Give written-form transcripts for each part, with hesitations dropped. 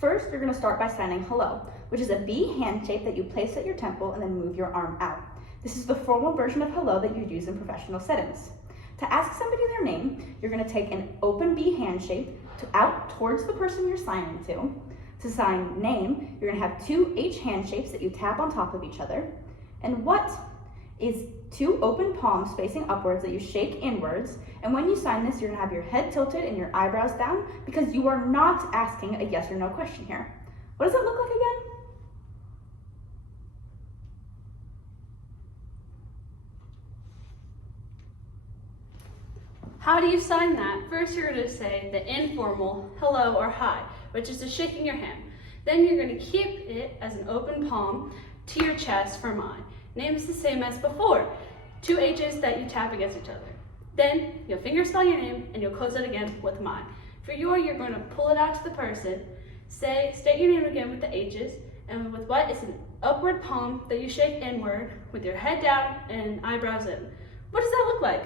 First, you're going to start by signing hello, which is a V handshake that you place at your temple and then move your arm out. This is the formal version of hello that you use in professional settings. To ask somebody their name, you're going to take an open B handshake out towards the person you're signing to. To sign name, you're going to have two H handshakes that you tap on top of each other. And what is two open palms facing upwards that you shake inwards. And when you sign this, you're going to have your head tilted and your eyebrows down because you are not asking a yes or no question here. What does it look like again? How do you sign that? First, you're going to say the informal hello or hi, which is just shaking your hand. Then you're going to keep it as an open palm to your chest for mine. Name is the same as before. Two H's that you tap against each other. Then you'll finger spell your name and you'll close it again with mine. For you're going to pull it out to the person, state your name again with the H's, and with what is an upward palm that you shake inward with your head down and eyebrows in. What does that look like?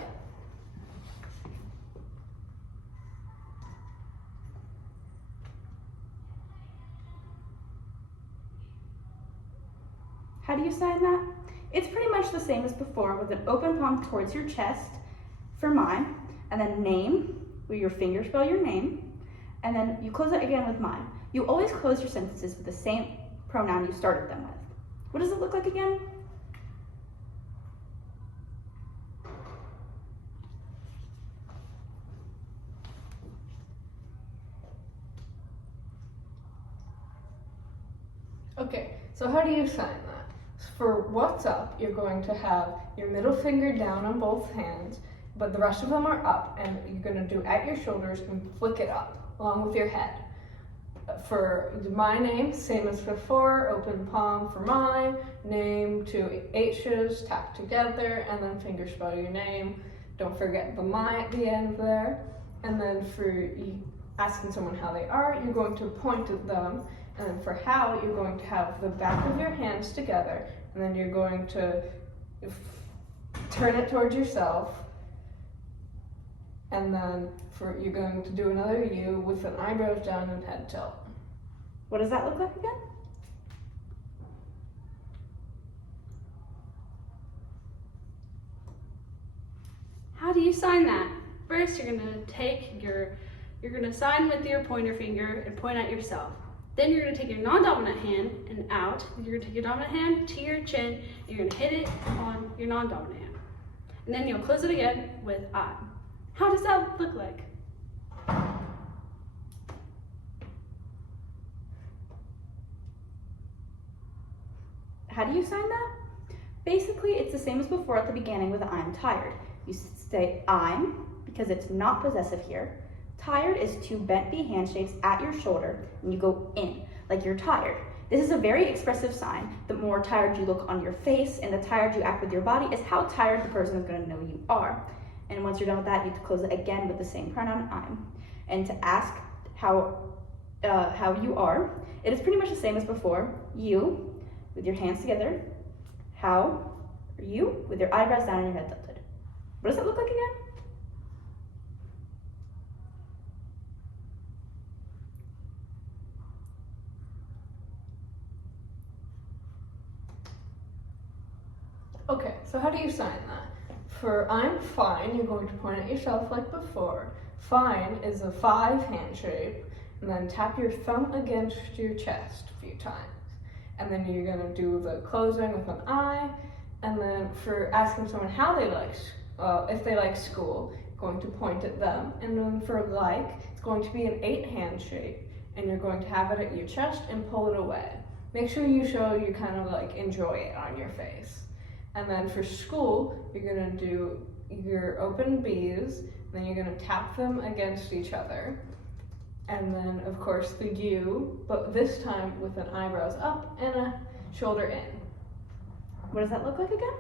How do you sign that? It's pretty much the same as before with an open palm towards your chest for mine, and then name, where your fingers spell your name, and then you close it again with mine. You always close your sentences with the same pronoun you started them with. What does it look like again? Okay, so how do you sign that? For what's up, you're going to have your middle finger down on both hands, but the rest of them are up, and you're going to do at your shoulders and flick it up along with your head. For my name, same as before, open palm for mine, name, two H's, tap together, and then finger spell your name. Don't forget the my at the end there. And then for asking someone how they are, you're going to point at them. And then for how, you're going to have the back of your hands together, and then you're going to turn it towards yourself. And then you're going to do another U with an eyebrows down and head tilt. What does that look like again? How do you sign that? First, you're going to sign with your pointer finger and point at yourself. Then you're going to take your non-dominant hand and out. You're going to take your dominant hand to your chin, and you're going to hit it on your non-dominant hand. And then you'll close it again with I. How does that look like? How do you sign that? Basically, it's the same as before at the beginning with I'm tired. You say I'm because it's not possessive here. Tired is two bent V handshakes at your shoulder, and you go in, like you're tired. This is a very expressive sign. The more tired you look on your face and the tired you act with your body is how tired the person is going to know you are. And once you're done with that, you close it again with the same pronoun I'm. And to ask how you are, it is pretty much the same as before. You, with your hands together. How are you, with your eyebrows down and your head tilted. What does it look like again? Okay, so how do you sign that? For I'm fine, you're going to point at yourself like before. Fine is a 5 handshake, and then tap your thumb against your chest a few times. And then you're going to do the closing with an I, and then for asking someone how they like, if they like school, you're going to point at them. And then for like, it's going to be an 8 handshake, and you're going to have it at your chest and pull it away. Make sure you show you kind of like enjoy it on your face. And then for school, you're going to do your open B's, then you're going to tap them against each other. And then, of course, the U, but this time with an eyebrows up and a shoulder in. What does that look like again?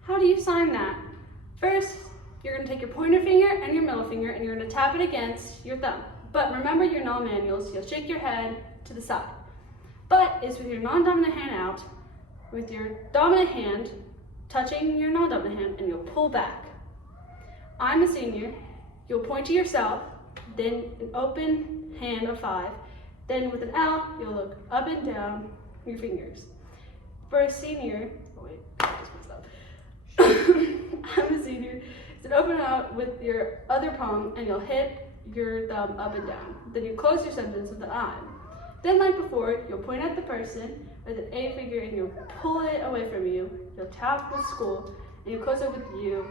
How do you sign that? First, you're going to take your pointer finger and your middle finger and you're going to tap it against your thumb. But remember your non-manuals, you'll shake your head to the side. But it's with your non-dominant hand out, with your dominant hand touching your non-dominant hand, and you'll pull back. I'm a senior. You'll point to yourself, then an open hand of 5. Then with an L, you'll look up and down your fingers. For a senior, oh wait, I just messed up. I'm a senior. So open out with your other palm and you'll hit your thumb up and down. Then you close your sentence with an I. Then like before, you'll point at the person with an A finger and you'll pull it away from you. You'll tap with school and you close it with you.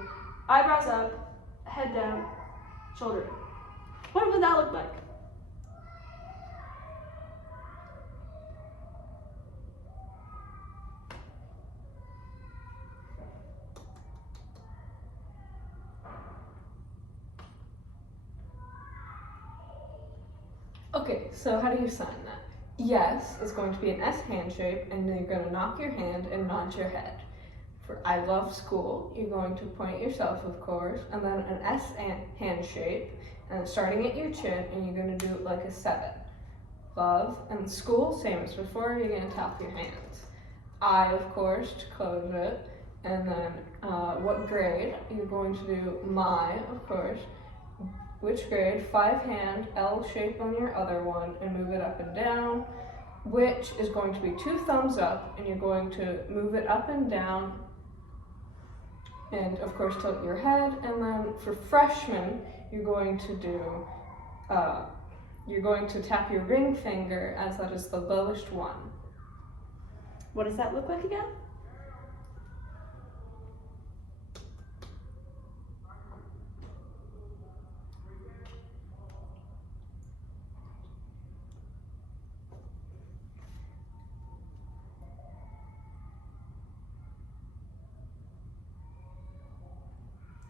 Eyebrows up, head down, shoulder in. What would that look like? Okay, so how do you sign that? Yes is going to be an S hand shape, and then you're going to knock your hand and nod your head. For I love school, you're going to point at yourself, of course, and then an S hand shape, and starting at your chin, and you're going to do it like a 7. Love, and school, same as before, you're going to tap your hands. I, of course, to close it, and then what grade, you're going to do my, of course, which grade, 5 hand, L shape on your other one, and move it up and down, which is going to be 2 thumbs up, and you're going to move it up and down, and of course tilt your head. And then for freshmen, you're going to do, you're going to tap your ring finger as that is the lowest one. What does that look like again?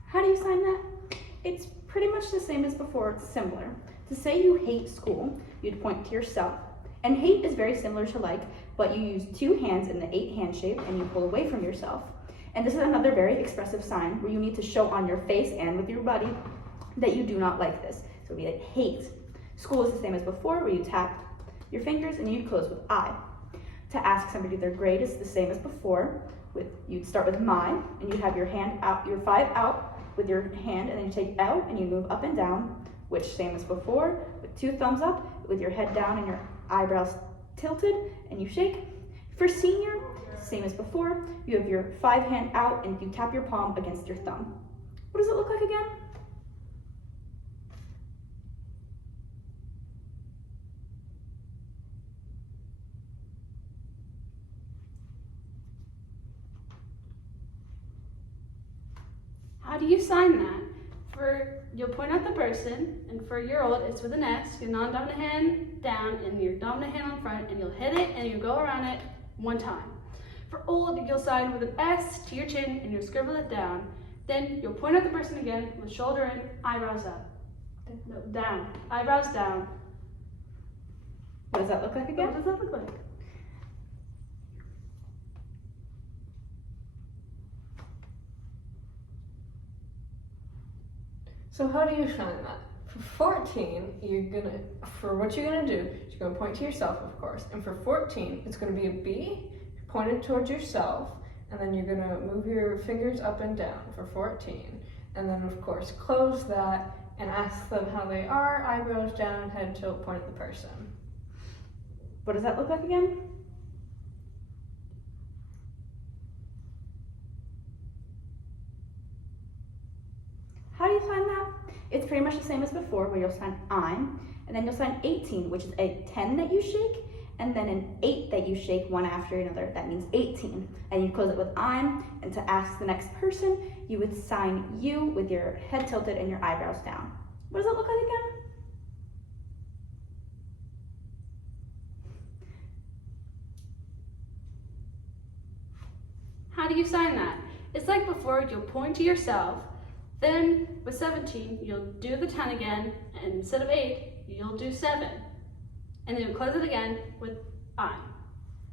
How do you sign that? It's pretty much the same as before, it's similar. To say you hate school, you'd point to yourself. And hate is very similar to like, but you use 2 hands in the 8 hand shape and you pull away from yourself. And this is another very expressive sign where you need to show on your face and with your body that you do not like this. So it'd be like hate. School is the same as before, where you tap your fingers and you close with I. To ask somebody their grade is the same as before. You'd start with my, and you'd have your hand out, your 5 out with your hand, and then you take L and you move up and down, which same as before, with 2 thumbs up, with your head down and your eyebrows tilted, and you shake. For senior, same as before, you have your 5 hand out and you tap your palm against your thumb. What does it look like again? How do you sign that? You'll point at the person, and for your old, it's with an S, your non-dominant hand down and your dominant hand on front, and you'll hit it and you'll go around it 1 time. For old, you'll sign with an S to your chin and you'll scribble it down. Then you'll point at the person again with shoulder in, eyebrows up. No, down, eyebrows down. What does that look like again? What does that look like? So how do you sign that? For 14, what you're gonna do, you're gonna point to yourself, of course, and for 14, it's gonna be a B pointed towards yourself, and then you're gonna move your fingers up and down for 14, and then of course close that and ask them how they are, eyebrows down, head tilt, point at the person. What does that look like again? How do you sign that? It's pretty much the same as before, where you'll sign I'm, and then you'll sign 18, which is a 10 that you shake, and then an 8 that you shake one after another. That means 18. And you close it with I'm, and to ask the next person, you would sign you with your head tilted and your eyebrows down. What does it look like again? How do you sign that? It's like before, you'll point to yourself. Then with 17, you'll do the 10 again, and instead of 8, you'll do 7. And then you'll close it again with I.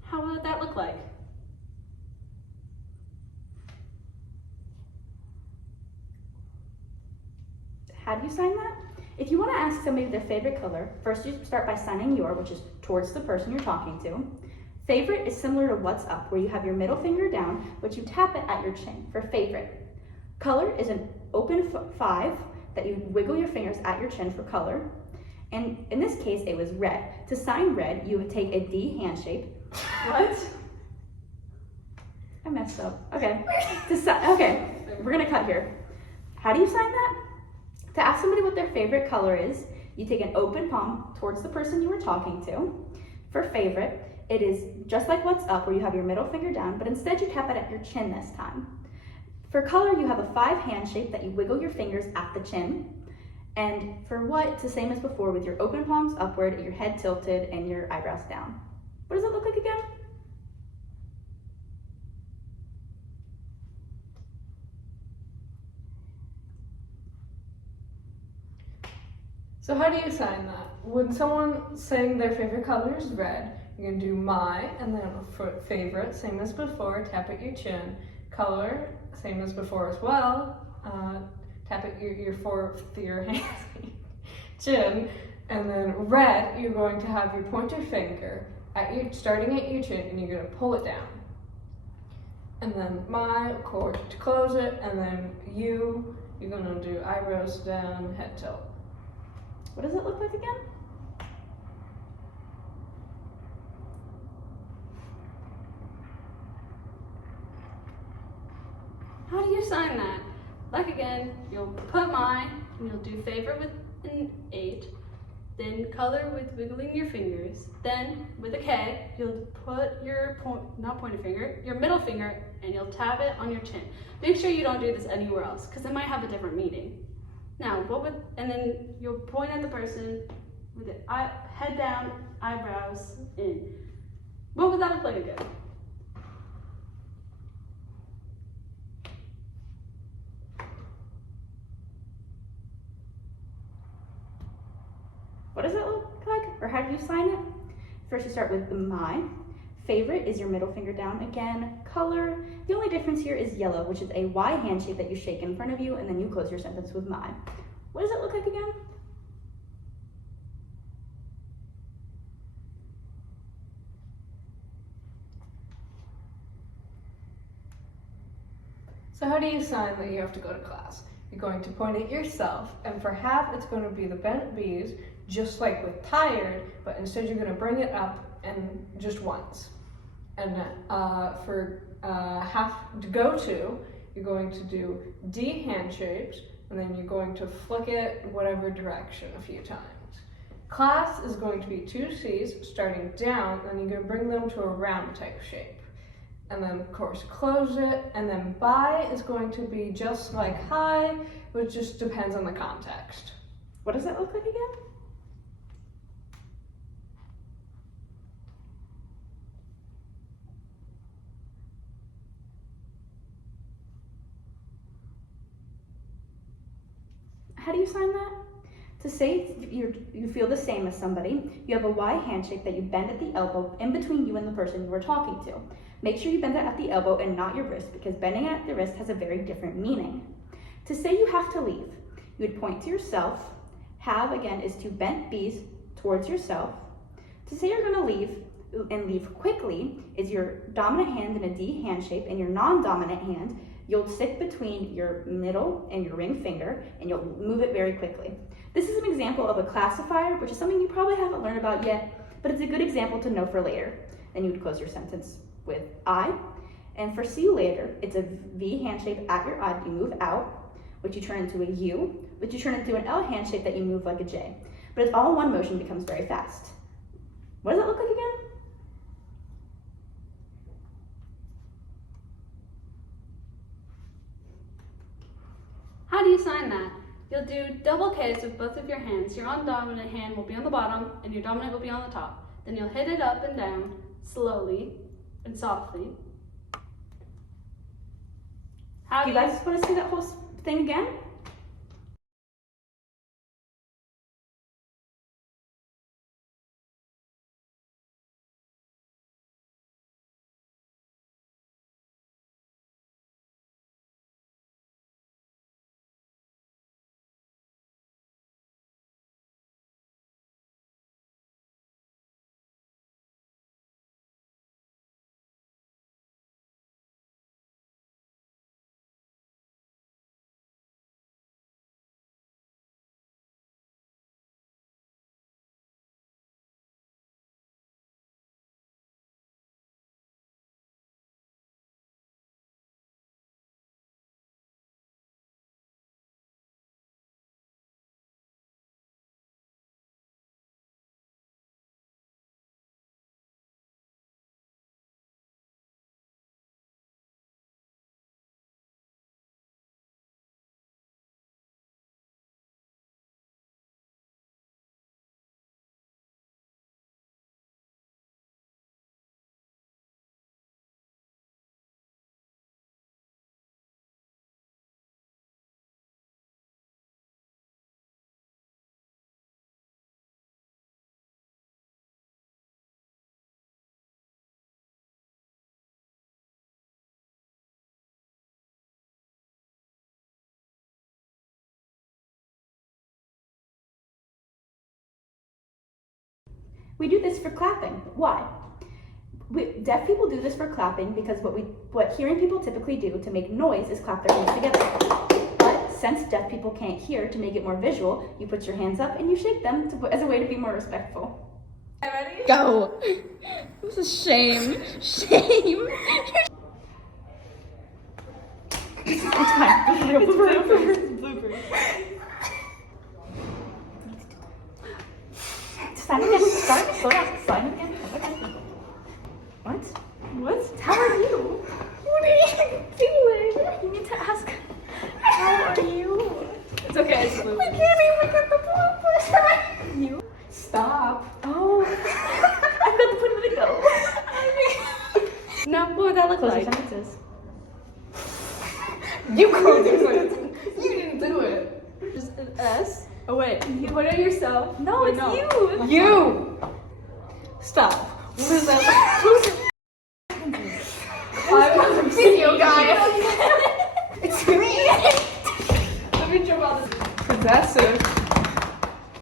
How would that look like? How do you sign that? If you want to ask somebody their favorite color, first you start by signing your, which is towards the person you're talking to. Favorite is similar to what's up, where you have your middle finger down, but you tap it at your chin for favorite. Color is an open 5 that you wiggle your fingers at your chin for color. And in this case, it was red. To sign red, you would take a D hand shape. What? I messed up. Okay. Okay, we're gonna cut here. How do you sign that? To ask somebody what their favorite color is, you take an open palm towards the person you were talking to. For favorite, it is just like what's up, where you have your middle finger down, but instead you tap it at your chin this time. For color, you have a 5 hand shape that you wiggle your fingers at the chin. And for what, it's the same as before, with your open palms upward, your head tilted, and your eyebrows down. What does it look like again? So how do you sign that? When someone's saying their favorite color is red, you're gonna do my, and then for favorite, same as before, tap at your chin. Color, same as before as well. Tap at your hand, chin, and then red, you're going to have your pointer finger starting at your chin, and you're gonna pull it down. And then my, of course, to close it, and then you're gonna do eyebrows down, head tilt. What does it look like again? How do you sign that? Like again, you'll put my, and you'll do favorite with an 8, then color with wiggling your fingers, then with a K, you'll put your your middle finger, and you'll tap it on your chin. Make sure you don't do this anywhere else, because it might have a different meaning. Now, and then you'll point at the person with it, head down, eyebrows in. What would that look like again? What does it look like, or how do you sign it? First you start with the my. Favorite is your middle finger down again. Color, the only difference here is yellow, which is a Y hand shape that you shake in front of you, and then you close your sentence with my. What does it look like again? So how do you sign that you have to go to class? You're going to point at yourself, and for half it's going to be the bent B's, just like with tired, but instead you're going to bring it up and just once. And for half to go to, you're going to do D hand shapes, and then you're going to flick it whatever direction a few times. Class is going to be 2 C's starting down, and you're going to bring them to a round type shape. And then of course close it, and then bye is going to be just like hi, which just depends on the context. What does that look like again? How do you sign that? To say you feel the same as somebody, you have a Y handshake that you bend at the elbow in between you and the person you were talking to. Make sure you bend it at the elbow and not your wrist, because bending it at the wrist has a very different meaning. To say you have to leave, you would point to yourself. Have, again, is 2 bent B's towards yourself. To say you're gonna leave and leave quickly is your dominant hand in a D hand shape, and your non-dominant hand, you'll stick between your middle and your ring finger, and you'll move it very quickly. This is an example of a classifier, which is something you probably haven't learned about yet, but it's a good example to know for later. Then you would close your sentence with I. And for see you later, it's a V hand shape at your I that you move out, which you turn into a U, which you turn into an L hand shape that you move like a J. But it's all in one motion, becomes very fast. What does it look like again? How do you sign that? You'll do double K's with both of your hands. Your undominant hand will be on the bottom, and your dominant will be on the top. Then you'll hit it up and down, slowly and softly. Do you guys want to see that whole thing again? We do this for clapping. Why? Deaf people do this for clapping because what hearing people typically do to make noise is clap their hands together. But since deaf people can't hear, to make it more visual, you put your hands up and you shake them as a way to be more respectful. Ready? Go. This is shame. Shame. It's fine. It's bloopers. Sign again. Start. Slow down. Sign again. What? What? How are you? What are you doing? You need to ask. How are you? It's okay, it's blue. I can't even get the bloopers. You? Stop. Oh. I've got the point of the go. Now, what would that look Close like? your sentences. You couldn't do it. You didn't do it. Just an S. Oh wait, you put it yourself. No, Wait, it's you. You. Stop. What is that? I'm on the video, guys. It's me. Let me jump out this. Possessive.